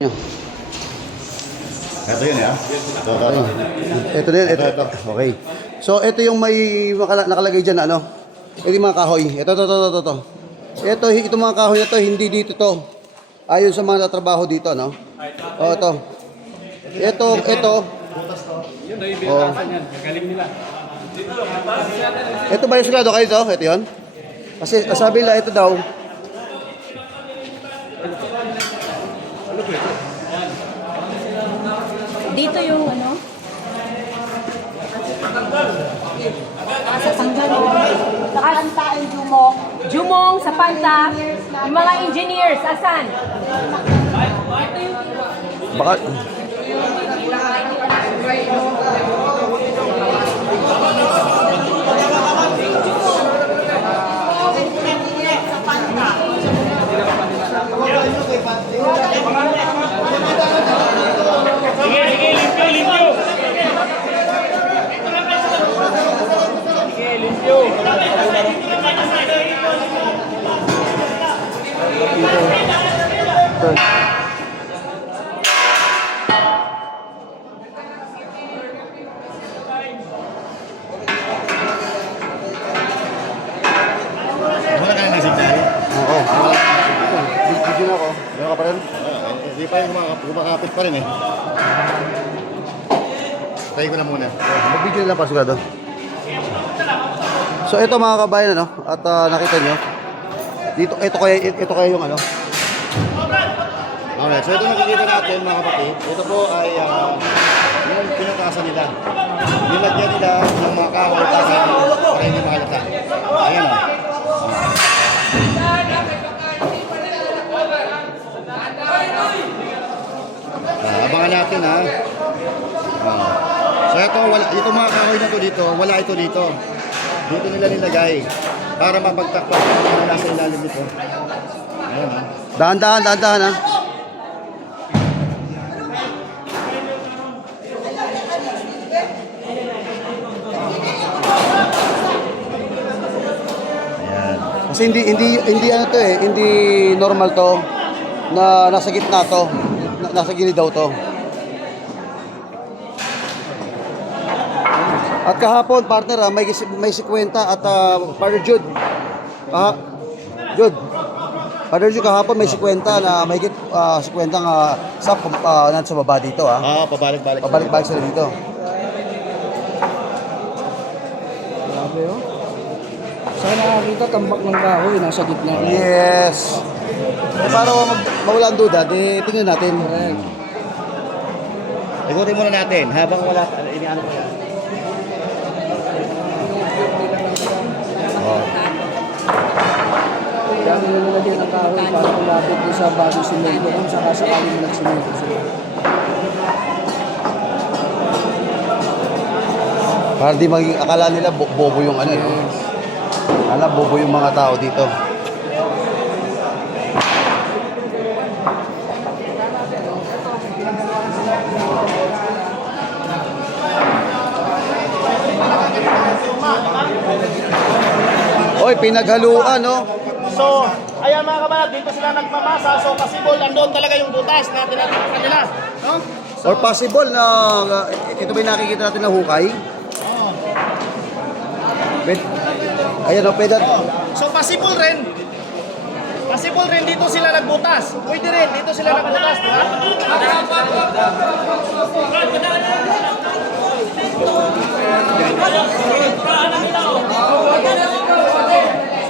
Ito yun ya? Ito din, ito. Okay. So, ito yung may nakalagay dyan, ano? Ito yung mga kahoy. Ito. Itong mga kahoy na to, hindi dito to. Ayon sa mga natrabaho dito, no? O, ito. Ito. Yun daw yung binatasan yan. Galing nila. Ito ba yung sigurado kayo to? Ito yun? Kasi sabi nila, ito daw. Dito yung ano? Sa tanggal. Nakalanta ang Jumong. Jumong sa Panta. Yung mga engineers, asan? Baka... Sige, limpyo. Sige, limpyo. Wala ka na ng signal? Oo. Video na ako. Meron ka pa rin? Hindi pa yung kumakapit pa rin eh. Try ko na muna. Mag-video na lang pa sigurado. So ito mga kabayan, ano? At nakita nyo. Dito, ito kaya yung ano. Alright, so ito nakikita natin mga kapatid. Ito po ay yung pinatasan nila. Nilagyan nila ng mga kahoy para hindi makalata. Ayan o. Abangan natin ha. So ito mga kahoy na to dito, wala ito dito. Dito nila nilagay para mapagtakpan yung nasa ilalim nito. Ayan ha. Dahan-dahan ha. Kasi hindi ano to eh, hindi normal to na nasa gitna to, nasa gilid daw to. At kahapon partner may 50 at partner Jude. Partner Jude kahapon may 50 na may 50 sa nasa baba dito Pabalik-balik. Pabalik-balik sila dito. Grabe oh. Saan nakakita tambak ng kahoy nasa gitna? Yes. Para mawala ang duda, tingnan natin. Ikutin muna natin habang wala iniano ko yan. Kaya nilalagyan ng kahoy para kumapit doon sa bagong simento kung sakasakaling nagsimento sila. Para di maging akala nila bobo yung ano eh. Bobo yung mga tao dito. Oy, pinaghaluan, no? So, ayan mga kabalat, dito sila nagmamasa. So, possible, nandoon talaga yung butas na tinatapos nila. No? Or possible na ito ba yung nakikita natin na hukay? Ayan o, pwede. So, possible rin. Possible rin dito sila nagbutas. Pwede rin, dito sila nagbutas. Diba?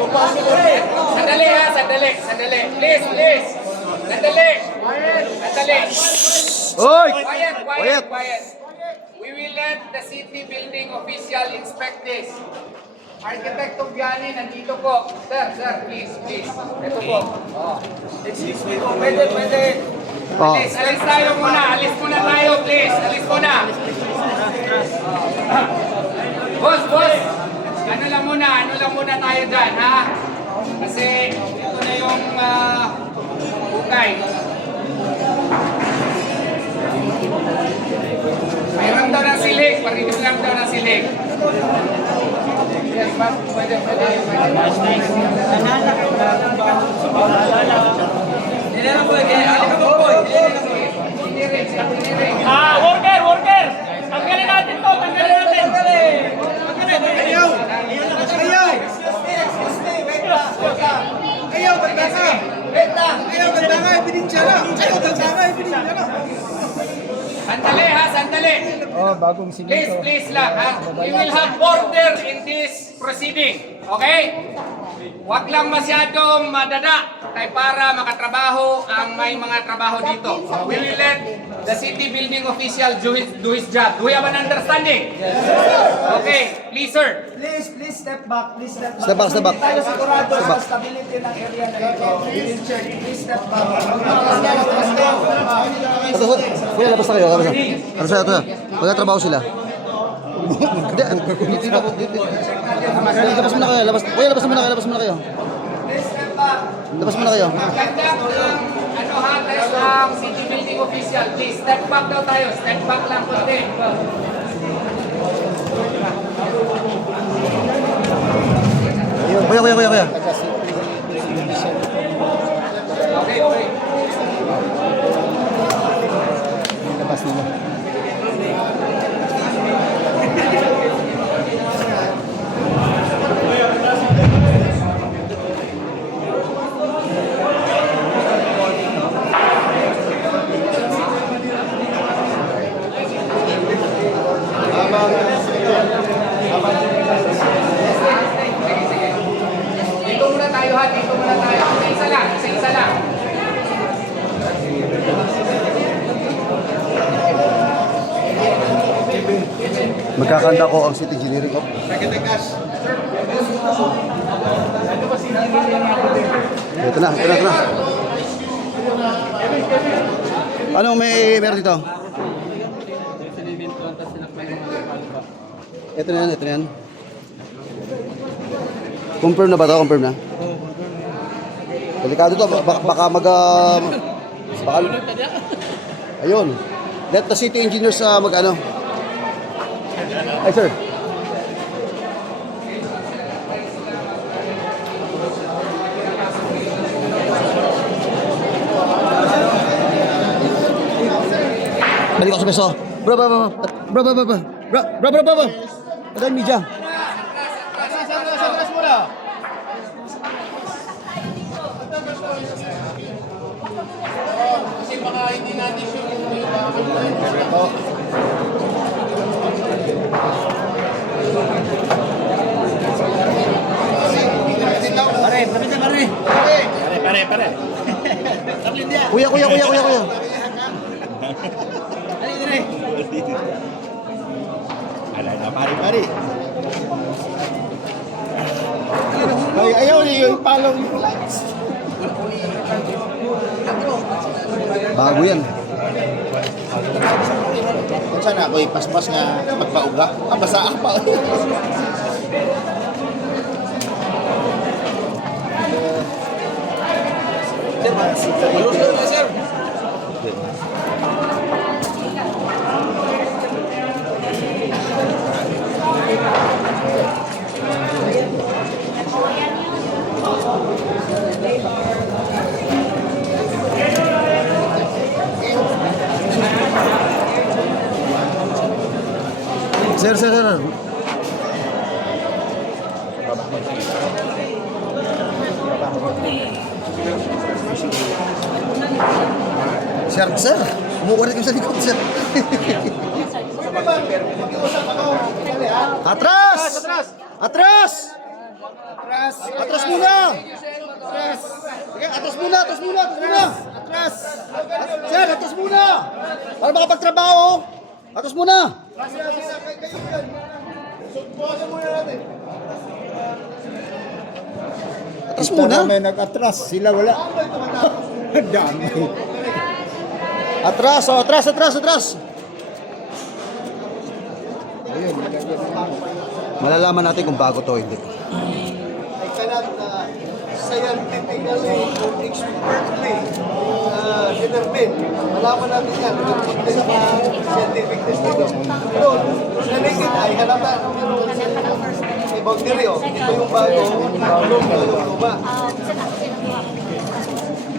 So, possible. Sandali ha, sandali. Please. Sandali. Oy! Quiet. We will let the city building official inspect this. Architect Tubiani, nandito po. Sir, please. Ito po. Pwede. Oh. Alis tayo muna. Alis muna tayo, please. Alis muna. Boss. Ano lang muna tayo dyan, ha? Kasi ito na yung hukay. Mayroon daw ng silig. Parinig lang daw ng silig. Yes, ma'am. Pwede. Hindi na po. Hindi na po. Sandali ha, sandali. Oh, bagong Please, sinito. please lang ha. We will have order in this proceeding. Okay? Huwag lang masyadong madada kay para makatrabaho ang may mga trabaho dito. We will let the city building official do his job. Do we have an understanding? Okay, please sir. Please step back. Please step back. Step back, step back. Hindi tayo sigurado Step sa back. stability ng area na ito. Please step back. Ito, kuya, labas na kayo. Labas na. Ano sa'yo, ito na. Magkatrabaho sila. Hindi, dito. Labas muna kayo. Kuya, labas muna kayo. Labas muna kayo. Labas muna kayo. Maganda ano ha, test ang city building official. Please, step back daw tayo. Step back lang konti. Kuya. Okay, okay. Dito muna tayo ha, dito muna tayo. Isa-isa lang, isa-isa lang. Magkakanta ko ang city engineering. Oh. Ito na. Anong meron dito? Ito na yan. Confirm na ba ito? Confirm na? Delikado to. Baka ayun. Let the city engineers mag-ano. Ay, sir. Balik ako sa peso. Bro. Ada yung media. Pare. Kuya. Alay na, pare. Ay, ayaw niyo yung palong yung lights. Bago yan. Kung saan ako ipaspas nga magpauga, basa pa. Sir. Sir. Umuulit yung sa likod, sir. Atras muna! Sige, atras muna! Sir, atras muna! Para makapagtrabaho! Atras muna! Atras muna! May nag-atras. Sila wala. Dami. Atras! Malalaman natin kung bago to o hindi. I cannot scientifically or expertly determine. Malaman natin yan. Sa mga scientific testing. Pero, sa naked eye, halata may boundary. Ito yung bago, ito yung luma.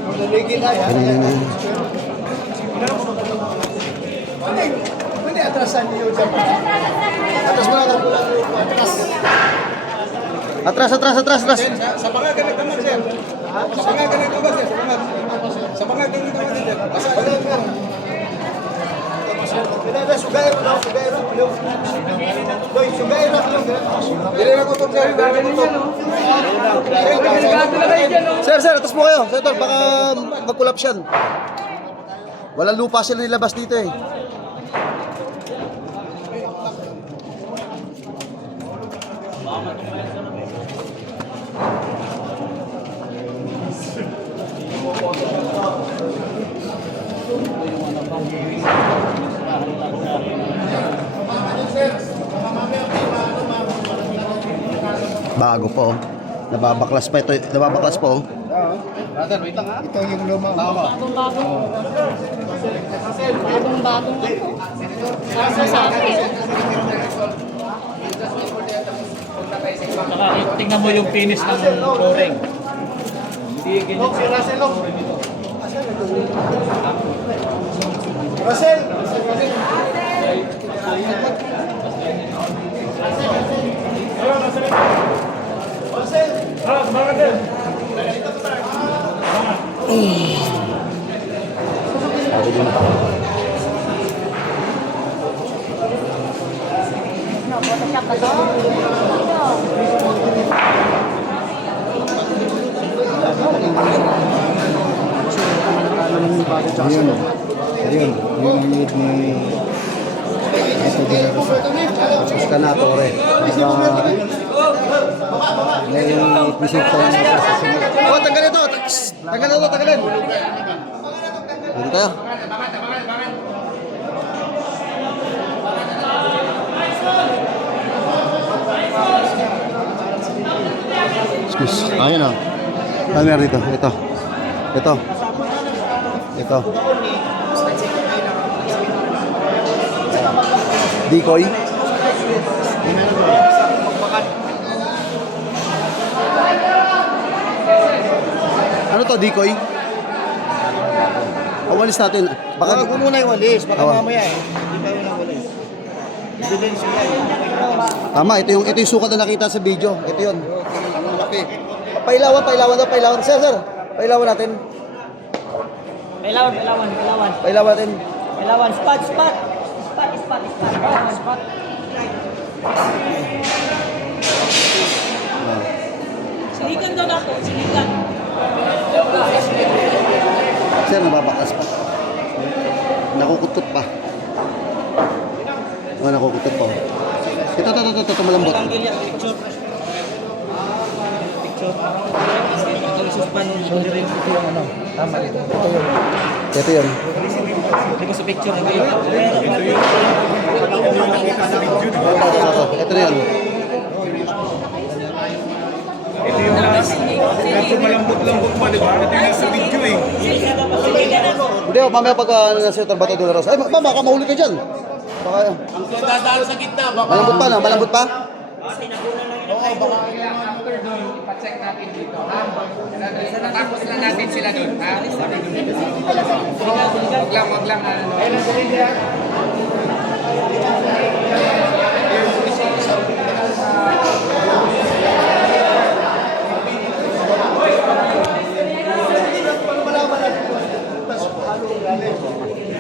Sa naked eye, Pwede atrasan niyo dyan. Atras mo lang. Atras. Atras! Sa mga ganit naman, sir. Sa mga ganit naman, sir. Sa mga ganit naman, sir. Doy, sugay na lang. Dili na ko itong gawin namin yan, no? Delikado na kayo dyan, no? Sir, atas mo kayo. Senator, baka mag-collapse yan. Walang lupa sila nilabas dito eh. Bago po. Nababaklas pa ito. Nababaklas po. Ito yung lumang. Bagong-bagong ako. Nasa sa akin. Saka tingnan mo yung finish ng flooring. Hindi ganyan siya. Russell! Photoshop na to. Ayun. Ayun. Yun ang need ni... Ito din ako sa... Escanatore. May visit sa Oh, tanggalin ito. Tanggalin ito, tanggalin. Dito tayo. Excuse. Ayun o. Ano meron dito? Ito. Ito. Ito. Decoy. Ano to, decoy? Awalis natin. Baka Huwag mo muna yung walis, baka Awa. mamaya eh. Hindi pa yung walis. Evidence yun yan. tama, ito yung sukat na nakita sa video. Ito 'yon. Ang laki. Pailawan. Sir. Pailawan natin. Pailawan natin. Spot. Siligan daw nato, siligan. Sir, nababakas pa. Nakukutot pa. Nakukutot pa. Ito, malambot. Ito yun. Ito na yun. Malambot-lambot pa, di ba? Ito yung nasa video eh. Hindi, mamaya pag nasa ito, bato doon na Ay, baka mahuli ka dyan. Baka, Ang dadalo sa gitna, baka... malambot pa? Ipacheck natin dito, ha? Tapos lang natin sila doon, ha? Wag lang, ano.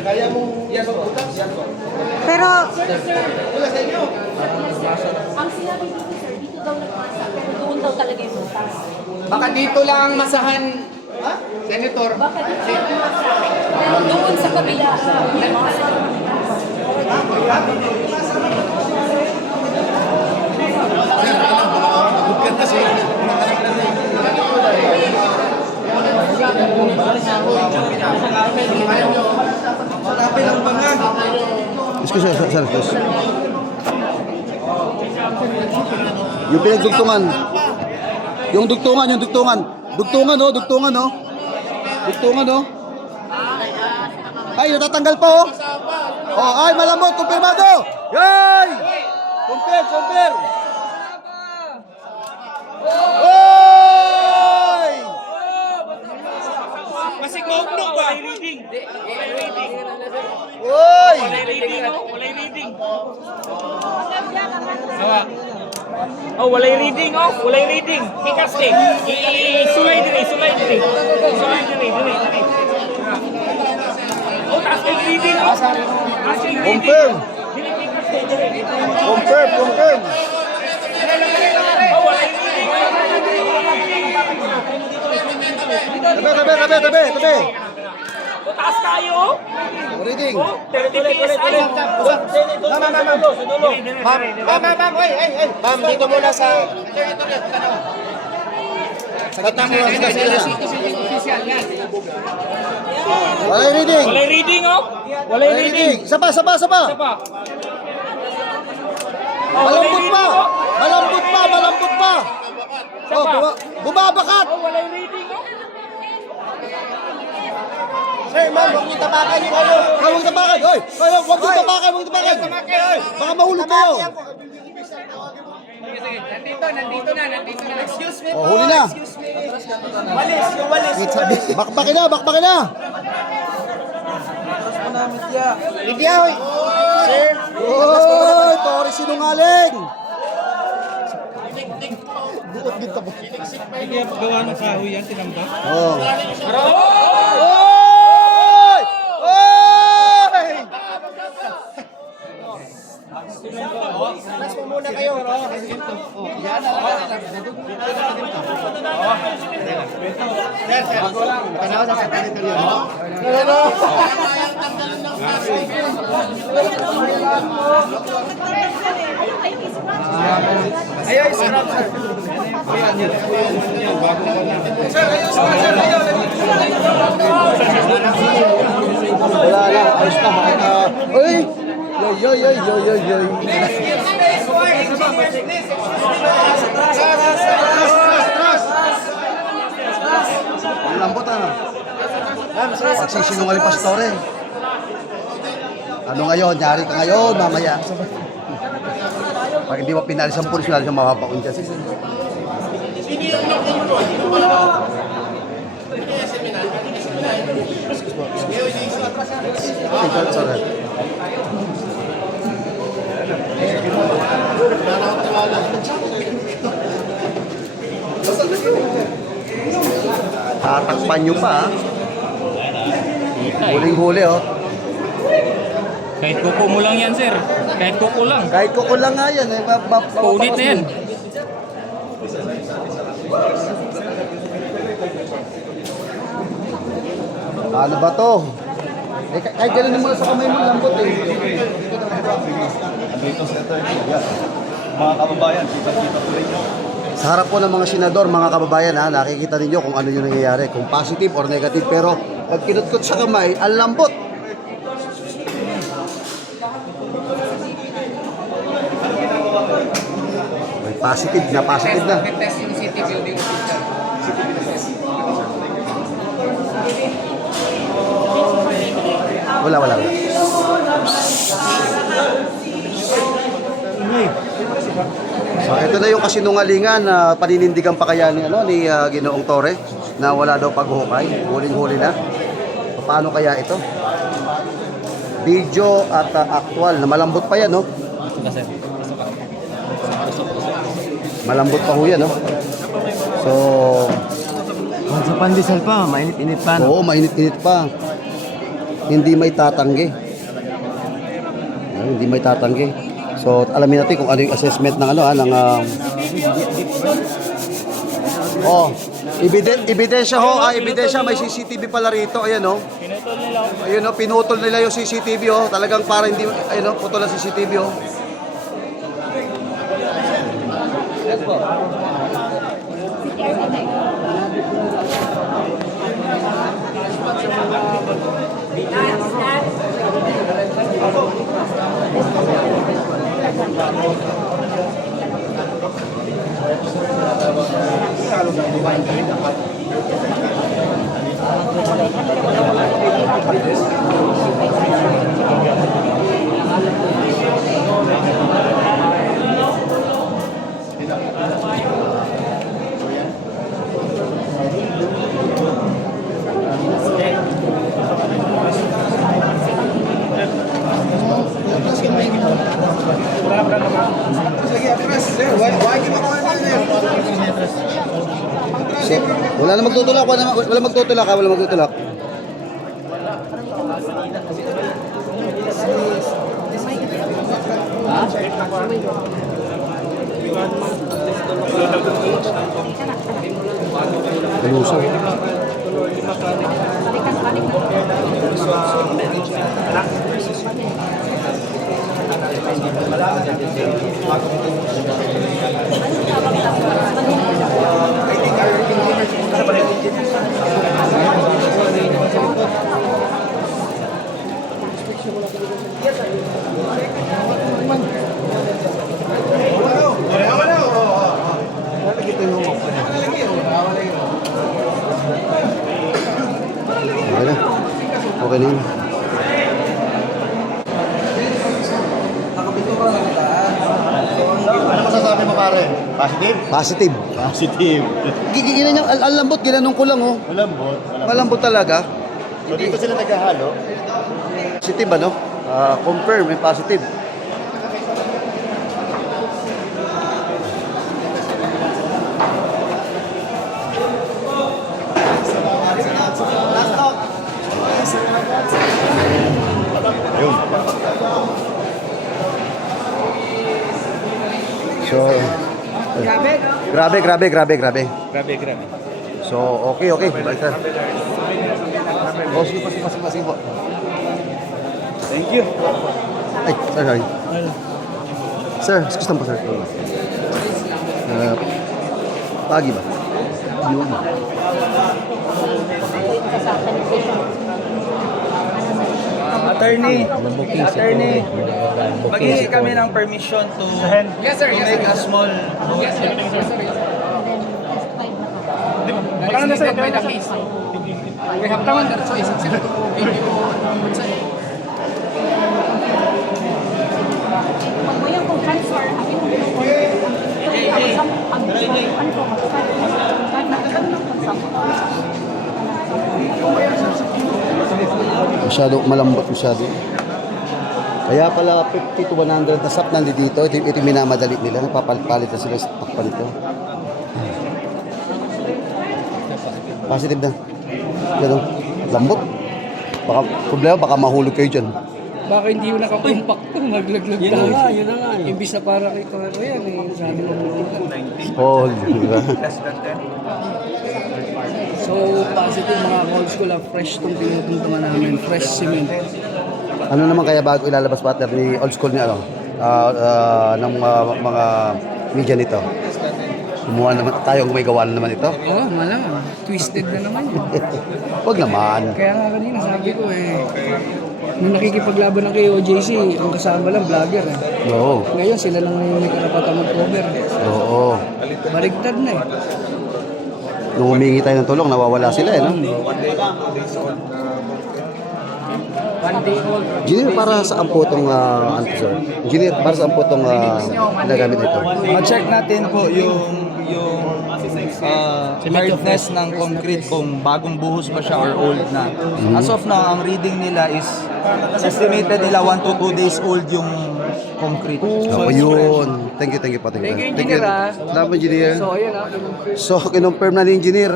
Kaya mong mag-utang? Pero, Ang sinabi dito, sir, dito daw nagmasa, pero doon daw talaga yung butas. Baka dito lang masahan, Senator. Baka dito nagmasa, pero doon sa kabila, nagmasa. Excuse. Yung pinagdugtungan. Yung dugtungan. Dugtungan, oh. Ay, natatanggal pa, oh. Oh, ay, malambot, kumpirmado. Yay! Compare. Oy! Masigogno ba? Oy! Walay reading. Walay reading. Ikaste. Sulay diri. Oh, taas kay reading. Confirm. Confirm. Tabi. Taas kayo. Reading. 30 PSI. Ma'am, dito muna sa... Kita mo lang sila. Walay reading. Walay reading, oh. Walay reading. Isa pa. Isa pa. Malambot pa. Oh, bumabakat. Walay reading, oh. Sir, ma'am, huwag niyo tapakan yung ano. Huwag tapakan. Hoy, huwag tapakan. Baka mahulog kayo. Nandito na. Excuse me Oh, huli na. Walis, yung walis. Bakbakin na. Libya, hoy. Sir. Oy, Torres sinungaling. Kaya paggawa ng kahoy yan, tinambak. Oh. Mas mo muna kayo. Ayaw, scrap, sir. Wala na, ayos na. Uy! Yoy. Ang lambot Pagsisinungaling pastore. Ano ngayon? Nyari ka ngayon, mamaya. Pag hindi mo pinalis ang pulis, wala siyang mapapaun kasi. Sorry. Tatakpan nyo pa, ha? Huling-huli, oh. Kahit kuko mo lang yan, sir. Kahit kuko lang. Kahit kukulang nga yan, eh. Punit na yan. Ano ba to? Eh, kahit ganun mo sa kamay mo, lambot eh. Mga kababayan, kita-kita tuloy nyo. Sa harap po ng mga senador, mga kababayan, ha, nakikita ninyo kung ano yung nangyayari, kung positive or negative. Pero pag kinutkot sa kamay, ang lambot. May positive na. Test yung city building official. Wala. So ito na yung kasinungalingan na paninindigan pa kaya ni Ginoong Torre na wala daw paghuhukay, huling-huli na. Paano kaya ito? Video at actual na malambot pa yan, no? Malambot pa ho yan, no? So Sa pandesal pa, mainit-init pa. oo, mainit-init pa. Hindi may tatanggi. Hindi may tatanggi. So, alamin natin kung ano yung assessment ng ebidensya ho, ebidensya, may CCTV pala rito, ayan oh. Ayun oh, pinutol nila yung CCTV oh, talagang para hindi, ayun oh, putol ang CCTV oh. So, wala na magtutulak, wala magtutulak. Lusaw. Okay na. Okay na yun. Ano masasabi mo pare? Positive? Positive. Positive. Giginan niya, ang lambot, ginanong ko lang oh. Malambot. Malambot talaga. So dito sila naghahalo. Positive ano? Confirm, may positive. Ayun. So, grabe. Grabe. So, okay. Balik na. Oh, sige po. Thank you. Ay, sorry. Sir, excuse lang po, sir. Pagi ba? Yun. Attorney, maghihingi kami ng permission to Yes, sir. Yes, make sir. a small Yes, sir. Wala na, sir. By the case. We have no other choice except to give you consent. Pag mo yung kung transfer, akin mo yung Masyado malambot masyado. Kaya pala 50 to 100 na sap nandito dito. Ito yung minamadali nila. Napapalit na sila sa takpan ito. Positive na. Ganun. Lambot. Baka, problema, baka mahulog kayo dyan. Baka hindi yung nakakumpak to, maglaglag tayo. Yun na nga. Imbis na para kay Karo yan, sabi mo Oh, di ba? So, positive mga calls ko lang, fresh tong tinutuntungan namin, fresh cement. Ano naman kaya bago ilalabas partner ni old school niya, ng mga media nito? Kumuha naman tayo kung may gawa na naman ito. Oo, malang. Twisted na naman yun. Wag naman. Kaya nga kanina sabi ko nung nakikipaglaban ng kay OJC, ang kasama lang vlogger Oo. Ngayon sila lang ngayon may karapatan mag-cover. Oo. Baligtad na Nung humingi tayo ng tulong, nawawala sila no? Engineer, para saan po itong, sir? Engineer, para saan po itong ginagamit ito? ma-check natin po yung hardness ng concrete kung bagong buhos ba siya or old na. As of now, ang reading nila is estimated nila 1 to 2 days old yung concrete. So, yun. Thank you po. Thank you, engineer, Salamat, engineer. So, ayan So, kinonfirm na ni engineer,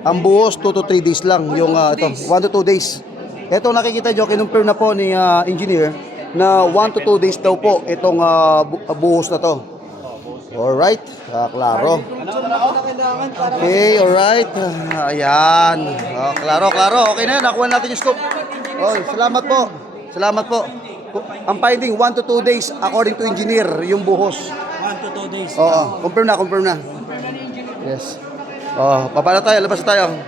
ang buhos 2 to 3 days lang, yung ito, 1 to 2 days. Ito nakikita nyo, kinonfirm na po ni engineer na 1 to 2 days daw po itong buhos na to. Alright, klaro. Okay, alright. Ayan. Klaro. Okay na yun, nakuha natin yung scoop. Oh, salamat po. Ang finding, 1 to 2 days according to engineer, yung buhos. 1 to 2 days. Oo, confirm na. Yes. Papa na tayo, labas na tayo.